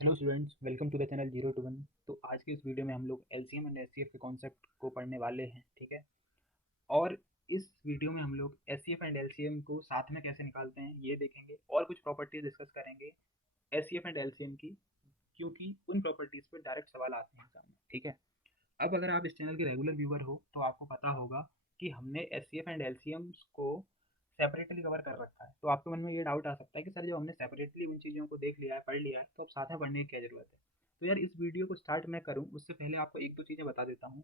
Hello students, welcome to the channel 0 to 1। तो आज के इस वीडियो में हम लोग एलसीएम एंड एचसीएफ के कॉन्सेप्ट को पढ़ने वाले हैं, ठीक है। और इस वीडियो में हम लोग एचसीएफ एंड एलसीएम को साथ में कैसे निकालते हैं ये देखेंगे, और कुछ प्रॉपर्टीज डिस्कस करेंगे एचसीएफ एंड एलसीएम की, क्योंकि उन प्रॉपर्टीज पे डायरेक्ट सवाल आते हैं एग्जाम में, ठीक है। अब अगर आप इस चैनल के रेगुलर व्यूअर हो तो आपको पता होगा कि हमने एचसीएफ एंड एलसीएम को सेपरेटली कवर कर रखा है। तो आपके मन में ये डाउट आ सकता है कि सर, जब हमने सेपरेटली उन चीज़ों को देख लिया है, पढ़ लिया है, तो अब साथ में पढ़ने की क्या ज़रूरत है। तो यार, इस वीडियो को स्टार्ट मैं करूँ उससे पहले आपको एक दो चीज़ें बता देता हूँ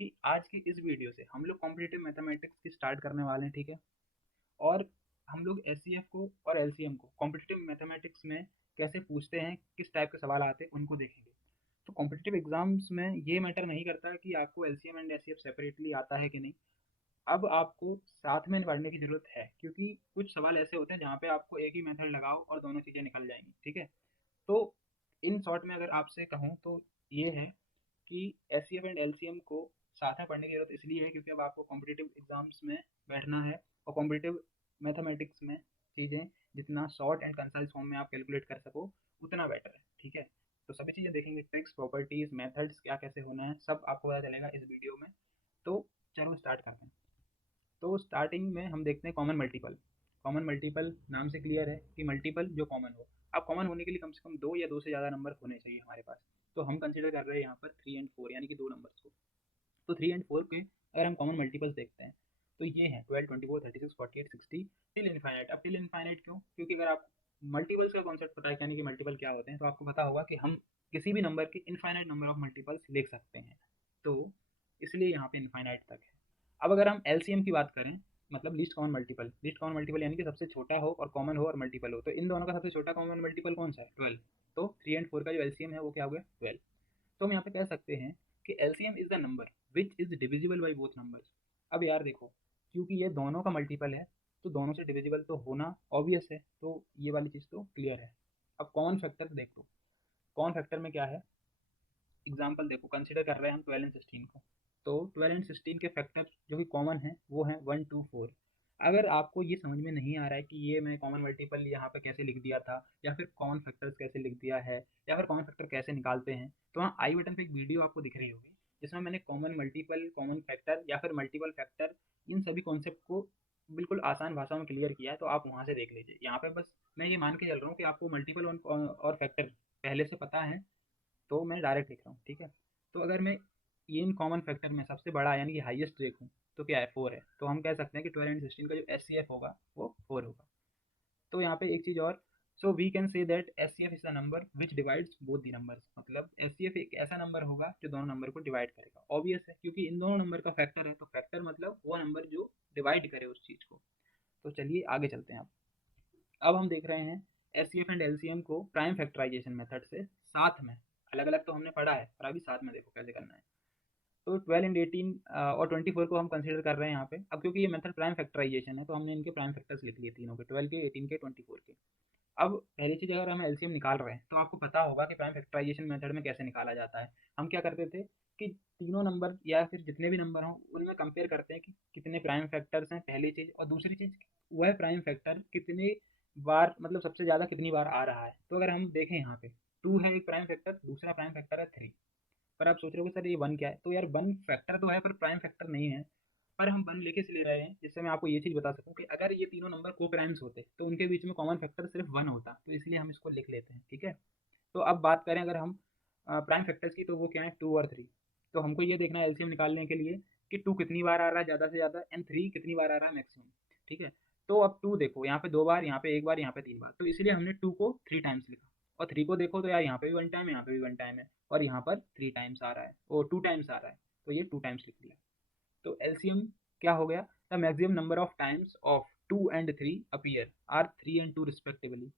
कि आज की इस वीडियो से हम लोग कॉम्पिटिटिव मैथमेटिक्स की स्टार्ट करने वाले हैं, ठीक है। और हम लोग एचसीएफ को और एलसीएम को कॉम्पिटिटिव मैथमेटिक्स में कैसे पूछते हैं, किस टाइप के सवाल आते हैं, उनको देखेंगे। तो कॉम्पिटिटिव एग्जाम्स में ये मैटर नहीं करता कि आपको एलसीएम एंड एचसीएफ सेपरेटली आता है कि नहीं। अब आपको साथ में पढ़ने की जरूरत है, क्योंकि कुछ सवाल ऐसे होते हैं जहाँ पे आपको एक ही मेथड लगाओ और दोनों चीज़ें निकल जाएंगी, ठीक है। तो इन शॉर्ट में अगर आपसे कहूँ तो ये है कि एचसीएफ एंड एलसीएम को साथ में पढ़ने की जरूरत इसलिए है क्योंकि अब आपको कॉम्पिटिटिव एग्जाम्स में बैठना है, और कॉम्पिटिटिव मैथमेटिक्स में चीज़ें जितना शॉर्ट एंड कंसाइज फॉर्म में आप कैलकुलेट कर सको उतना बेटर है, ठीक है। तो सभी चीज़ें देखेंगे, ट्रिक्स, प्रॉपर्टीज, मेथड्स क्या कैसे होना है, सब आपको पता चलेगा इस वीडियो में। तो चलो स्टार्ट करते हैं। तो स्टार्टिंग में हम देखते हैं कॉमन मल्टीपल। कॉमन मल्टीपल नाम से क्लियर है कि मल्टीपल जो कॉमन हो। अब कॉमन होने के लिए कम से कम दो या दो से ज़्यादा नंबर होने चाहिए हमारे पास। तो हम कंसिडर कर रहे हैं यहाँ पर 3 और 4, यानी कि दो नंबर्स को। तो 3 और 4 के अगर हम कॉमन मल्टीपल्स देखते हैं तो ये हैं 12, 24, 36, 48, 60 टिल इनफाइनाइट। अब टिल इनफाइनाइट क्यों? क्योंकि अगर आप मल्टीपल्स का कॉन्सेप्ट पता है, यानी कि मल्टीपल क्या होते हैं, तो आपको पता होगा कि हम किसी भी नंबर के इनफाइनाइट नंबर ऑफ मल्टीपल्स लिख सकते हैं। तो इसलिए यहाँ पे इनफाइनाइट तक है। अब अगर हम एलसीएम की बात करें, मतलब least common multiple, least common multiple यानी कि सबसे छोटा हो और कॉमन हो और मल्टीपल हो, तो इन दोनों का सबसे छोटा कॉमन मल्टीपल कौन सा है? 12। तो 3 और 4 का जो एलसीएम है वो क्या हो गया? 12। तो हम यहाँ पे कह सकते हैं कि LCM is the number which is divisible by both numbers. अब यार देखो, क्योंकि ये दोनों का मल्टीपल है तो दोनों से डिविजिबल तो होना ऑब्वियस है, तो ये वाली चीज़ तो क्लियर है। अब कॉमन फैक्टर देख लो, कॉमन फैक्टर में क्या है। एग्जाम्पल देखो, कंसिडर कर रहे हैं हम 12 एंड 16 को। तो 12 एंड 16 के फैक्टर जो कि कॉमन है वो है 1, 2, 4। अगर आपको ये समझ में नहीं आ रहा है कि ये मैं कॉमन मल्टीपल यहाँ पे कैसे लिख दिया था, या फिर कॉमन फैक्टर्स कैसे लिख दिया है, या फिर कॉमन फैक्टर कैसे निकालते हैं, तो वहाँ आई बटन पे एक वीडियो आपको दिख रही होगी जिसमें मैंने कॉमन मल्टीपल, कॉमन फैक्टर या फिर मल्टीपल फैक्टर, इन सभी कॉन्सेप्ट को बिल्कुल आसान भाषा में क्लियर किया है। तो आप वहाँ से देख लीजिए। यहाँ पे बस मैं ये मान के चल रहा हूँ कि आपको मल्टीपल और फैक्टर पहले से पता है, तो मैं डायरेक्ट लिख रहा हूँ, ठीक है। तो अगर मैं ये इन कॉमन फैक्टर में सबसे बड़ा यानी कि हाईएस्ट देखूँ तो क्या है? 4 है। तो हम कह सकते हैं कि 12 एंड 16 का जो एचसीएफ होगा वो 4 होगा। तो यहाँ पे एक चीज़ और, so we can say that HCF is the number which divides both the numbers. मतलब एचसीएफ एक ऐसा नंबर होगा जो दोनों नंबर को डिवाइड करेगा। ऑब्वियस है, क्योंकि इन दोनों नंबर का फैक्टर है, तो फैक्टर मतलब वो नंबर जो डिवाइड करे उस चीज़ को। तो चलिए आगे चलते हैं। अब हम देख रहे हैं एचसीएफ एंड एलसीएम को प्राइम फैक्टराइजेशन मेथड से साथ में। अलग अलग तो हमने पढ़ा है, पर अभी साथ में देखो कैसे करना है। तो 12 एंड 18 और 24 को हम कंसीडर कर रहे हैं यहाँ पे। अब क्योंकि ये मेथड प्राइम फैक्टराइजेशन है तो हमने इनके प्राइम फैक्टर्स लिख लिए तीनों के, 12 के, 18 के, 24 के। अब पहली चीज़, अगर हम एलसीएम निकाल रहे हैं तो आपको पता होगा कि प्राइम फैक्टराइजेशन मेथड में कैसे निकाला जाता है। हम क्या करते थे कि तीनों नंबर या फिर जितने भी नंबर हों उनमें कंपेयर करते हैं कि कितने प्राइम फैक्टर्स हैं, पहली चीज़। और दूसरी चीज़, वह प्राइम फैक्टर कितनी बार, मतलब सबसे ज़्यादा कितनी बार आ रहा है। तो अगर हम देखें यहाँ पे 2 है एक प्राइम फैक्टर, दूसरा प्राइम फैक्टर है 3। पर आप सोच रहे हो सर ये 1 क्या है? तो यार 1 फैक्टर तो है पर प्राइम फैक्टर नहीं है। पर हम 1 लेके इसलिए रहे हैं जिससे मैं आपको ये चीज़ बता सकूं कि अगर ये तीनों नंबर को प्राइम्स होते तो उनके बीच में कॉमन फैक्टर सिर्फ 1 होता, तो इसलिए हम इसको लिख लेते हैं, ठीक है। तो अब बात करें अगर हम प्राइम फैक्टर्स की, तो वो क्या है? 2 और 3। तो हमको ये देखना है एलसीएम निकालने के लिए कि 2 कितनी बार आ रहा है ज़्यादा से ज़्यादा, एंड 3 कितनी बार आ रहा है मैक्सिमम, ठीक है। तो अब 2 देखो, यहाँ पे 2 बार, यहाँ पे 1 बार, यहाँ पे 3 बार, तो इसलिए हमने 2 को 3 टाइम्स लिखा। और 3 को देखो तो यार यहाँ पे भी 1 टाइम है, यहाँ पे भी 1 टाइम है, और यहाँ पर 3 टाइम्स आ रहा है, और 2 टाइम्स आ रहा है, तो ये 2 टाइम्स लिख दिया। तो एलसीएम क्या हो गया? The maximum number of times of 2 and 3 appear are 3 and 2 respectively,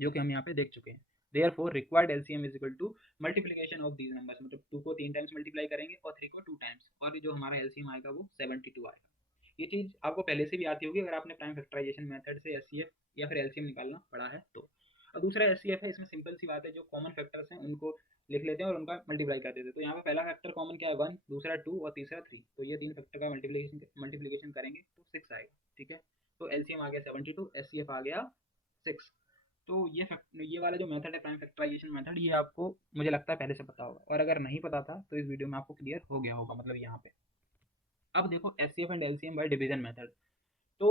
जो कि हम यहाँ पे देख चुके हैं। Therefore required LCM is equal to multiplication of these numbers, मतलब 2 को 3 टाइम्स मल्टीप्लाई करेंगे और 3 को 2 टाइम्स, और जो हमारा LCM आएगा वो 72 आएगा। ये चीज़ आपको पहले से भी आती होगी अगर आपने प्राइम फैक्टराइजेशन मेथड से एचसीएफ या फिर एलसीएम निकालना पड़ा है तो। और दूसरा एचसीएफ है, इसमें सिंपल सी बात है, जो कॉमन फैक्टर्स हैं उनको लिख लेते हैं और उनका मल्टीप्लाई कर देते हैं। तो यहाँ पे पहला फैक्टर कॉमन क्या है? 1, दूसरा 2 और तीसरा 3। तो ये तीन फैक्टर का मल्टीप्लिकेशन करेंगे तो 6 आएगा, ठीक है। तो एलसीएम आ गया 72, एचसीएफ आ गया 6। तो ये वाला जो मेथड है प्राइम फैक्टराइजेशन मेथड, ये आपको मुझे लगता है पहले से पता होगा, और अगर नहीं पता था तो इस वीडियो में आपको क्लियर हो गया होगा, मतलब यहाँ पे। अब देखो HCF and LCM by division method. तो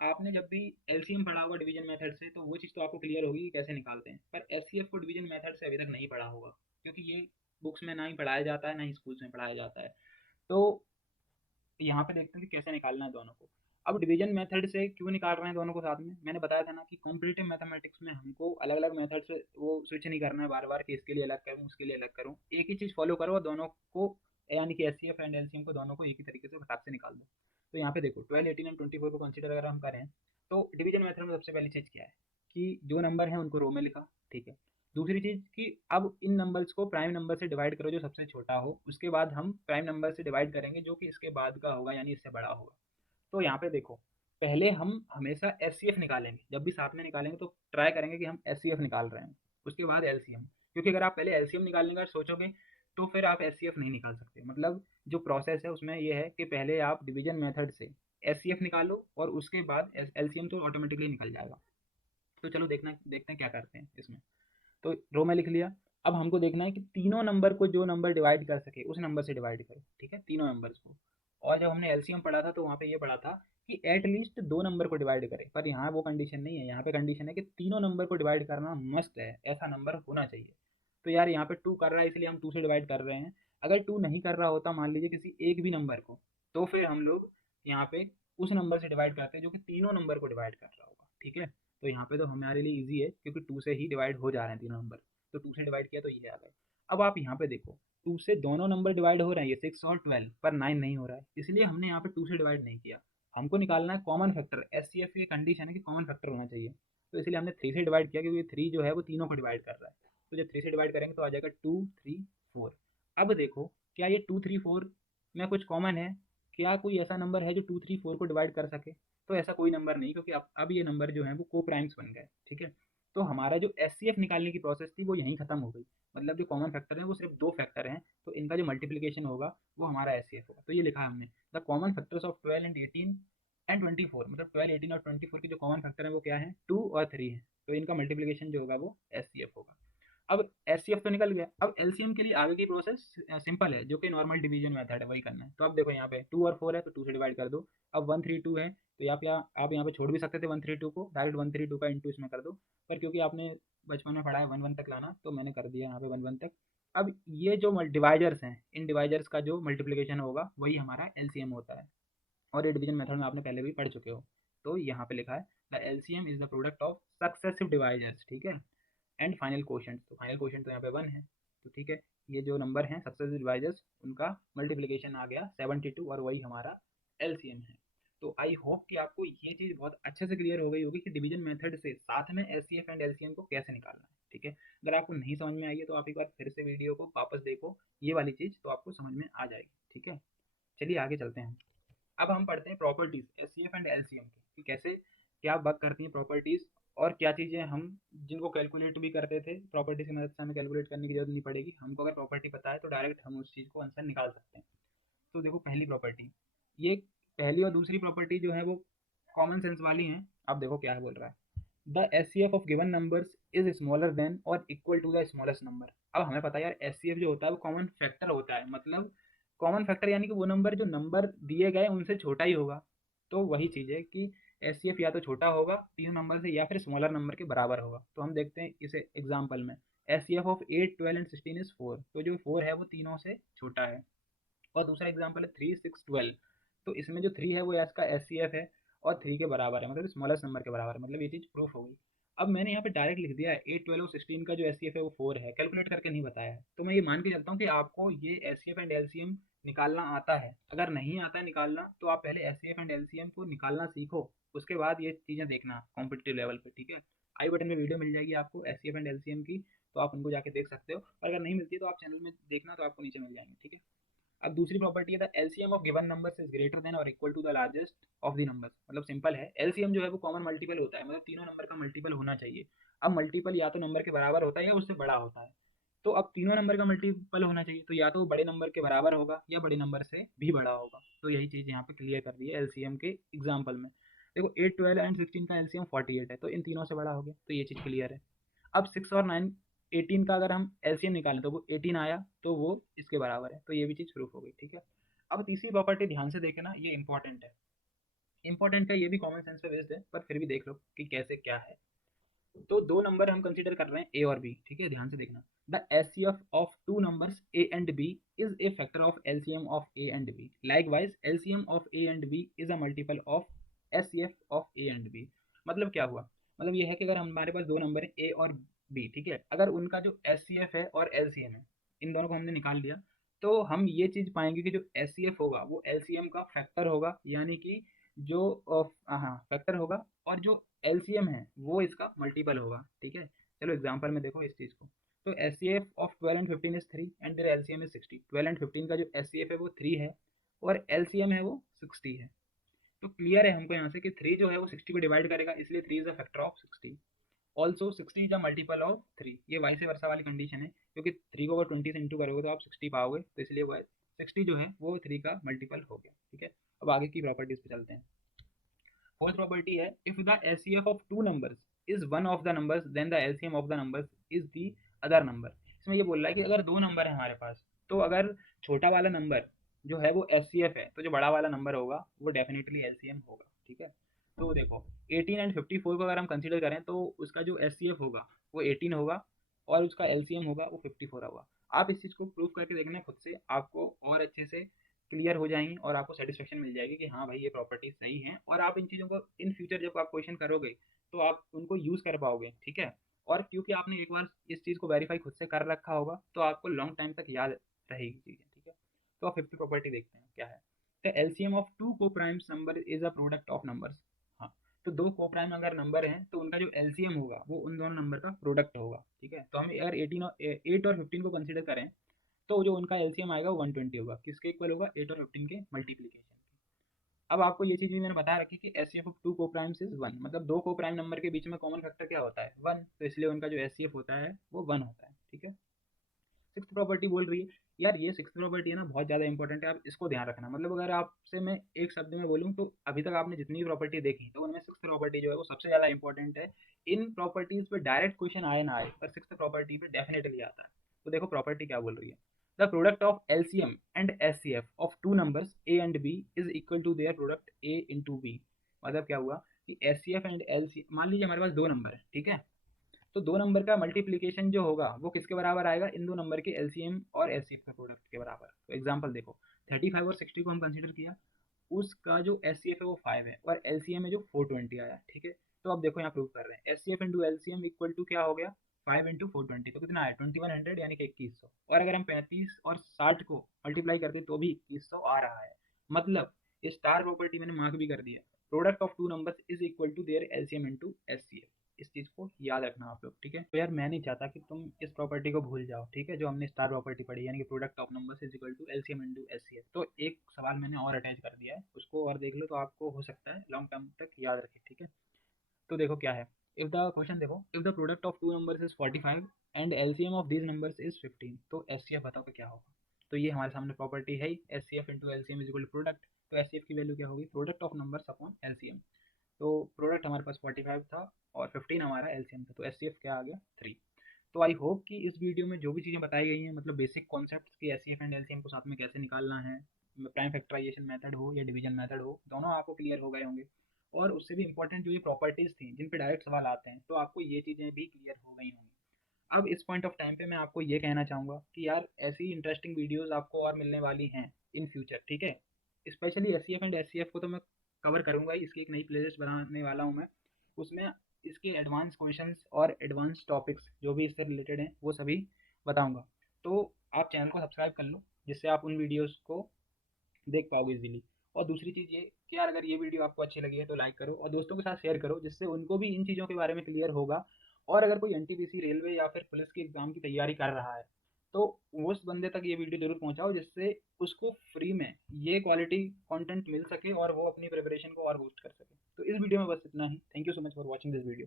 आपने जब भी एलसीएम पढ़ा होगा डिवीजन मेथड से, तो वो चीज़ तो आपको क्लियर होगी कि कैसे निकालते हैं, पर एचसीएफ को डिवीजन मेथड से अभी तक नहीं पढ़ा होगा, क्योंकि ये बुक्स में ना ही पढ़ाया जाता है, ना ही स्कूल्स में पढ़ाया जाता है। तो यहाँ पे देखते हैं कि कैसे निकालना है दोनों को। अब डिवीजन मेथड से क्यों निकाल रहे हैं दोनों को साथ में, मैंने बताया था ना कि कॉम्पिटिटिव मैथमेटिक्स में हमको अलग अलग मेथड से वो स्विच नहीं करना है बार बार कि इसके लिए अलग करूँ उसके लिए अलग करूँ, एक ही चीज़ फॉलो करो और दोनों को, यानी कि एचसीएफ एंड एलसीएम को दोनों को एक ही तरीके से फटाक से निकाल दो। तो यहाँ पे देखो 12, 18 एंड 24 को कंसिडर अगर हम करें, तो डिवीजन मेथड में सबसे पहली चीज़ क्या है कि जो नंबर है उनको रो में लिखा, ठीक है। दूसरी चीज़ कि अब इन नंबर्स को प्राइम नंबर से डिवाइड करो जो सबसे छोटा हो, उसके बाद हम प्राइम नंबर से डिवाइड करेंगे जो कि इसके बाद का होगा, यानी इससे बड़ा होगा। तो यहाँ पे देखो, पहले हम हमेशा एचसीएफ निकालेंगे, जब भी साथ में निकालेंगे तो ट्राई करेंगे कि हम एचसीएफ निकाल रहे हैं, उसके बाद एलसीएम। क्योंकि अगर आप पहले एलसीएम निकालने का सोचोगे तो फिर आप एचसीएफ नहीं निकाल सकते। मतलब जो प्रोसेस है उसमें ये है कि पहले आप डिवीजन मेथड से एचसीएफ निकालो और उसके बाद एलसीएम तो ऑटोमेटिकली निकल जाएगा। तो चलो देखते हैं क्या करते हैं इसमें। तो रो में लिख लिया। अब हमको देखना है कि तीनों नंबर को जो नंबर डिवाइड कर सके उस नंबर से डिवाइड करो, ठीक है, तीनों नंबर्स को। और जब हमने एलसीएम पढ़ा था तो वहाँ पे ये पढ़ा था कि एटलीस्ट दो नंबर को डिवाइड करे, पर यहाँ वो कंडीशन नहीं है, यहाँ पे कंडीशन है कि तीनों नंबर को डिवाइड करना मस्ट है, ऐसा नंबर होना चाहिए। तो यार यहाँ पे टू कर रहा है इसलिए हम टू से डिवाइड कर रहे हैं। अगर टू नहीं कर रहा होता, मान लीजिए किसी एक भी नंबर को, तो फिर हम लोग यहाँ पे उस नंबर से डिवाइड करते हैं जो कि तीनों नंबर को डिवाइड कर रहा होगा, ठीक है। तो यहाँ पे तो हमारे लिए ईजी है क्योंकि टू से ही डिवाइड हो जा रहे हैं तीनों नंबर। तो टू से डिवाइड किया तो ये आ गए। अब आप यहाँ पे देखो, टू से दोनों नंबर डिवाइड हो रहे हैं, ये 6 और 12, पर 9 नहीं हो रहा है, इसलिए हमने यहाँ पे टू से डिवाइड नहीं किया। हमको निकालना है कॉमन फैक्टर, एचसीएफ की कंडीशन है कि कॉमन फैक्टर होना चाहिए। तो इसलिए हमने थ्री से डिवाइड किया, क्योंकि थ्री जो है वो तीनों को डिवाइड कर रहा है। तो जब थ्री से डिवाइड करेंगे तो आ जाएगा 2, 3, 4। अब देखो, क्या ये 2, 3, 4 में कुछ कॉमन है? क्या कोई ऐसा नंबर है जो 2, 3, 4 को डिवाइड कर सके? तो ऐसा कोई नंबर नहीं, क्योंकि अब ये नंबर जो है वो को प्राइम्स बन गए, ठीक है। तो हमारा जो एचसीएफ निकालने की प्रोसेस थी वो यहीं खत्म हो गई। मतलब जो कॉमन फैक्टर है वो सिर्फ दो फैक्टर हैं, तो इनका जो मल्टीप्लिकेशन होगा वो हमारा एचसीएफ होगा। तो ये लिखा है हमने, the common factors of 12 and 18 and 24। मतलब 12, 18 और 24 के जो कॉमन फैक्टर है वो क्या है, 2 और 3 है। तो इनका मल्टीप्लिकेशन जो होगा वो एचसीएफ होगा। अब एचसीएफ तो निकल गया, अब एलसीएम के लिए आगे की प्रोसेस सिंपल है, जो कि नॉर्मल डिवीजन मेथड है वही करना है। तो अब देखो यहाँ पे 2 और 4 है तो 2 से डिवाइड कर दो। अब 1, 3, 2 है तो आप यहाँ पे छोड़ भी सकते थे 1, 3, 2 को, डायरेक्ट 1, 3, 2 का इंटू इसमें कर दो। पर क्योंकि आपने बचपन में पढ़ा है 1, 1 तक लाना, तो मैंने कर दिया यहाँ पे 1, 1 तक। अब ये जो डिवाइजर्स हैं, इन डिवाइजर्स का जो मल्टीप्लिकेशन होगा वही हमारा एलसीएम होता है, और ये डिवीजन मेथड में आपने पहले भी पढ़ चुके हो। तो यहाँ पे लिखा है the LCM is the product of successive divisors, ठीक है, एंड फाइनल क्वोशंट। तो फाइनल क्वोशंट तो यहाँ पे 1 है, तो ठीक है। ये जो नंबर हैं सक्सेसिव डिवाइजर्स, उनका मल्टीप्लिकेशन आ गया 72, और वही हमारा एलसीएम है। तो आई होप कि आपको ये चीज़ बहुत अच्छे से क्लियर हो गई होगी कि डिवीजन मेथड से साथ में एचसीएफ एंड एलसीएम को कैसे निकालना है, ठीक है। अगर आपको नहीं समझ में आई है तो आप एक बार फिर से वीडियो को वापस देखो, ये वाली चीज़ तो आपको समझ में आ जाएगी, ठीक है। चलिए आगे चलते हैं। अब हम पढ़ते हैं प्रॉपर्टीज एचसीएफ एंड एलसीएम की, कि कैसे क्या वर्क करती हैं प्रॉपर्टीज, और क्या चीज़ें हम जिनको कैलकुलेट भी करते थे प्रॉपर्टी की मदद से, हमें कैलकुलेट करने की जरूरत नहीं पड़ेगी। हमको अगर प्रॉपर्टी पता है तो डायरेक्ट हम उस चीज़ को आंसर निकाल सकते हैं। तो देखो पहली प्रॉपर्टी, ये पहली और दूसरी प्रॉपर्टी जो है वो कॉमन सेंस वाली हैं। अब देखो क्या है बोल रहा है, the HCF of given numbers is smaller than और equal to the smallest number. अब हमें पता है यार एचसीएफ जो होता है वो कॉमन फैक्टर होता है, मतलब कॉमन फैक्टर यानी कि वो नंबर जो नंबर दिए गए उनसे छोटा ही होगा। तो वही चीज़ है कि एचसीएफ या तो छोटा होगा तीनों नंबर से, या फिर स्मॉलर नंबर के बराबर होगा। तो हम देखते हैं इसे एग्जाम्पल में, एचसीएफ ऑफ 8, 12 एंड 16 इज 4। तो जो 4 है वो तीनों से छोटा है। और दूसरा एग्जाम्पल है 3, 6, 12। तो इसमें जो 3 है वो इसका एचसीएफ है और 3 के बराबर है, मतलब स्मॉलेस्ट नंबर के बराबर है। मतलब ये चीज़ प्रूफ हो गई। अब मैंने यहाँ पे डायरेक्ट लिख दिया है 8, 12 और 16 का जो एचसीएफ है वो 4 है, कैलकुलेट करके नहीं बताया है। तो मैं ये मान के चलता हूँ कि आपको ये एचसीएफ एंड एलसीएम निकालना आता है। अगर नहीं आता है निकालना तो आप पहले एचसीएफ एंड एलसीएम को निकालना सीखो, उसके बाद ये चीज़ें देखना कॉम्पिटिटिव लेवल पे, ठीक है। आई बटन में वीडियो मिल जाएगी आपको एचसीएफ एंड एलसीएम की, तो आप उनको जाके देख सकते हो, और अगर नहीं मिलती है तो आप चैनल में देखना, तो आपको नीचे मिल जाएंगे, ठीक है। अब दूसरी प्रॉपर्टी है the LCM of given numbers is greater than और equal to the largest of the numbers. मतलब सिंपल है, एलसीएम जो है वो कॉमन मल्टीपल होता है, मतलब तीनों नंबर का मल्टीपल होना चाहिए। अब मल्टीपल या तो नंबर के बराबर होता है या उससे बड़ा होता है। तो अब तीनों नंबर का मल्टीपल होना चाहिए, तो या तो बड़े नंबर के बराबर होगा या बड़े नंबर से भी बड़ा होगा। तो यही चीज़ यहाँ पे क्लियर कर दी है एलसीएम के एग्जाम्पल में। देखो 8, 12 एंड 16 का एलसीएम 48 है, तो इन तीनों से बड़ा हो गया, तो ये चीज़ क्लियर है। अब 6 और 9 18 का अगर हम एलसीएम निकालें तो वो 18 आया, तो वो इसके बराबर है, तो ये भी चीज़ प्रूफ हो गई, ठीक है। अब तीसरी प्रॉपर्टी ध्यान से देखना, ये इंपॉर्टेंट है। इंपॉर्टेंट है, ये भी कॉमन सेंस पे बेस्ड है, पर फिर भी देख लो कि कैसे क्या है। तो दो नंबर हम कंसीडर कर रहे हैं, ए और बी, ठीक है, ध्यान से देखना। The HCF of two numbers A and B is a factor of LCM of a and b. Likewise LCM of a and B is a multiple of HCF of a and b. मतलब क्या हुआ? मतलब ये है कि अगर हमारे पास दो नंबर है ए और बी, ठीक है, अगर उनका जो एचसीएफ है और एलसीएम है, इन दोनों को हमने निकाल लिया, तो हम ये चीज पाएंगे कि जो एचसीएफ होगा वो एलसीएम का फैक्टर होगा, यानी कि जो हाँ फैक्टर होगा, और जो एलसीएम है वो इसका मल्टीपल होगा, ठीक है। चलो एग्जांपल में देखो इस चीज़ को। तो S C F of 12 and 15 is 3 and their LCM is 60। 12 and 15 का जो एस सी एफ है वो 3 है और एलसीएम है वो 60 है। तो क्लियर है हमको यहाँ से कि 3 जो है वो 60 को डिवाइड करेगा, इसलिए 3 is a factor of 60। Also 60 is a multiple of 3। ये वाइस वर्सा वाली कंडीशन है, क्योंकि 3 को अगर 20 से इंटू करोगे तो आप 60 पाओगे, तो इसलिए 60 जो है वो 3 का मल्टीपल हो गया, ठीक है। अब आगे की प्रॉपर्टीज पे चलते हैं। फोर्थ प्रॉपर्टी है, if the HCF of two numbers is one of the numbers then the LCM of the numbers is the other number. इसमें ये बोल रहा है कि अगर दो नंबर है हमारे पास, तो अगर छोटा वाला नंबर जो है वो एचसीएफ है, तो जो बड़ा वाला नंबर होगा वो डेफिनेटली एलसीएम होगा, ठीक है। तो देखो 18 एंड 54 को अगर हम कंसीडर करें तो उसका जो एचसीएफ होगा वो 18 होगा और उसका एलसीएम होगा वो 54 होगा। आप इस चीज़ को प्रूव करके देखना खुद से, आपको और अच्छे से क्लियर हो जाएंगी और आपको सेटिस्फेक्शन मिल जाएगी कि हाँ भाई ये प्रॉपर्टीज सही हैं, और आप इन चीज़ों को इन फ्यूचर जब आप क्वेश्चन करोगे तो आप उनको यूज़ कर पाओगे, ठीक है। और क्योंकि आपने एक बार इस चीज़ को वेरीफाई खुद से कर रखा होगा तो आपको लॉन्ग टाइम तक याद रहेगी चीज़ें, ठीक है। तो आप फिफ्थ प्रॉपर्टी देखते हैं क्या है। द एलसीएम ऑफ टू को primes number is a product of numbers. हाँ, तो दो को प्राइम अगर नंबर हैं तो उनका जो एलसीएम होगा वो उन दोनों नंबर का प्रोडक्ट होगा, ठीक है। तो हम अगर 18 और 8 और 15 को कंसिडर करें तो जो उनका एलसीएम आएगा वो 120 होगा, किसके इक्वल होगा? 8 और 15 के मल्टीप्लीकेशन। अब आपको ये चीज़ भी मैंने बता रखी कि एचसीएफ ऑफ टू को प्राइम्स इज 1, मतलब दो को प्राइम नंबर के बीच में कॉमन फैक्टर क्या होता है? 1, तो इसलिए उनका जो एचसीएफ होता है वो 1 होता है, ठीक है। सिक्स्थ प्रॉपर्टी बोल रही है, यार ये सिक्स्थ प्रॉपर्टी है ना, बहुत ज़्यादा इंपॉर्टेंट है, आप इसको ध्यान रखना। मतलब अगर आपसे मैं एक शब्द में बोलूँ तो अभी तक आपने जितनी प्रॉपर्टी देखी तो उनमें सिक्स्थ प्रॉपर्टी जो है वो सबसे ज़्यादा इंपॉर्टेंट है। इन प्रॉपर्टीज पे डायरेक्ट क्वेश्चन आए ना आए, पर सिक्स्थ प्रॉपर्टी पे डेफिनेटली आता है। तो देखो प्रॉपर्टी क्या बोल रही है। The product of LCM and HCF of two numbers A and B is equal to their product A into B. मतलब क्या हुआ कि एचसीएफ एंड एलसी, मान लीजिए हमारे पास दो नंबर है, ठीक है, तो दो नंबर का मल्टीप्लीकेशन जो होगा वो किसके बराबर आएगा? इन दो नंबर के एलसीएम और एचसीएफ के प्रोडक्ट के बराबर। तो एग्जांपल देखो, 35 और 60 को हम कंसीडर किया, उसका जो एचसीएफ है वो 5 है और एलसीएम है जो 420 आया, ठीक है। तो अब देखो यहाँ प्रूव कर रहे हैं HCF into LCM equal to क्या हो गया? 5 इंटू 420, तो कितना आया? 2100 यानी कि 2100। और अगर हम 35 और 60 को मल्टीप्लाई करते तो भी 2100 आ रहा है। मतलब स्टार प्रॉपर्टी मैंने मार्क भी कर दिया, product of two numbers is equal to their LCM into HCF. इस चीज़ को याद रखना आप लोग, ठीक है। तो यार मैं नहीं चाहता कि तुम इस प्रॉपर्टी को भूल जाओ, ठीक है, जो हमने स्टार प्रॉपर्टी पढ़ी, यानी कि product of numbers is equal to LCM into HCF. तो एक सवाल मैंने और अटैच कर दिया है, उसको और देख लो तो आपको हो सकता है लॉन्ग टर्म तक याद रखे, ठीक है। तो देखो क्या है, इफ द क्वेश्चन देखो, if the product of two numbers is 45 and LCM of these numbers is 15, तो एचसीएफ बताओ कि क्या होगा। तो ये हमारे सामने प्रॉपर्टी है ही, HCF into LCM is equal to product. तो एचसीएफ की वैल्यू क्या होगी? Product of numbers upon LCM. तो प्रोडक्ट हमारे पास 45 था और 15 हमारा एलसीएम था, तो एचसीएफ क्या आ गया? 3। तो आई होप कि इस वीडियो में जो भी चीज़ें बताई गई हैं, मतलब बेसिक कॉन्सेप्ट कि एचसीएफ एंड एलसीएम को साथ में कैसे निकालना है, प्राइम फैक्टराइजेशन मेथड हो या डिवीजन मेथड हो, दोनों आपको क्लियर हो गए होंगे। और उससे भी इंपॉर्टेंट जो ये प्रॉपर्टीज़ थी जिन पे डायरेक्ट सवाल आते हैं, तो आपको ये चीज़ें भी क्लियर हो गई होंगी। अब इस पॉइंट ऑफ टाइम पे मैं आपको ये कहना चाहूँगा कि यार ऐसी इंटरेस्टिंग वीडियोस आपको और मिलने वाली हैं इन फ्यूचर, ठीक है। स्पेशली एचसीएफ एंड एचसीएफ को तो मैं कवर करूँगा ही, इसकी एक नई प्लेलिस्ट बनाने वाला हूँ मैं। उसमें इसके एडवांस क्वेश्चंस और एडवांस टॉपिक्स जो भी इससे रिलेटेड हैं वो सभी बताऊँगा। तो आप चैनल को सब्सक्राइब कर लो, जिससे आप उन वीडियोज़ को देख पाओगे इजीली। और दूसरी चीज़ ये कि यार अगर ये वीडियो आपको अच्छी लगी है तो लाइक करो और दोस्तों के साथ शेयर करो, जिससे उनको भी इन चीज़ों के बारे में क्लियर होगा। और अगर कोई एनटीपीसी, रेलवे या फिर पुलिस के एग्ज़ाम की तैयारी कर रहा है तो उस बंदे तक ये वीडियो ज़रूर पहुंचाओ, जिससे उसको फ्री में ये क्वालिटी कंटेंट मिल सके और वो अपनी प्रिपरेशन को और बूस्ट कर सके। तो इस वीडियो में बस इतना ही। Thank you so much for watching this video.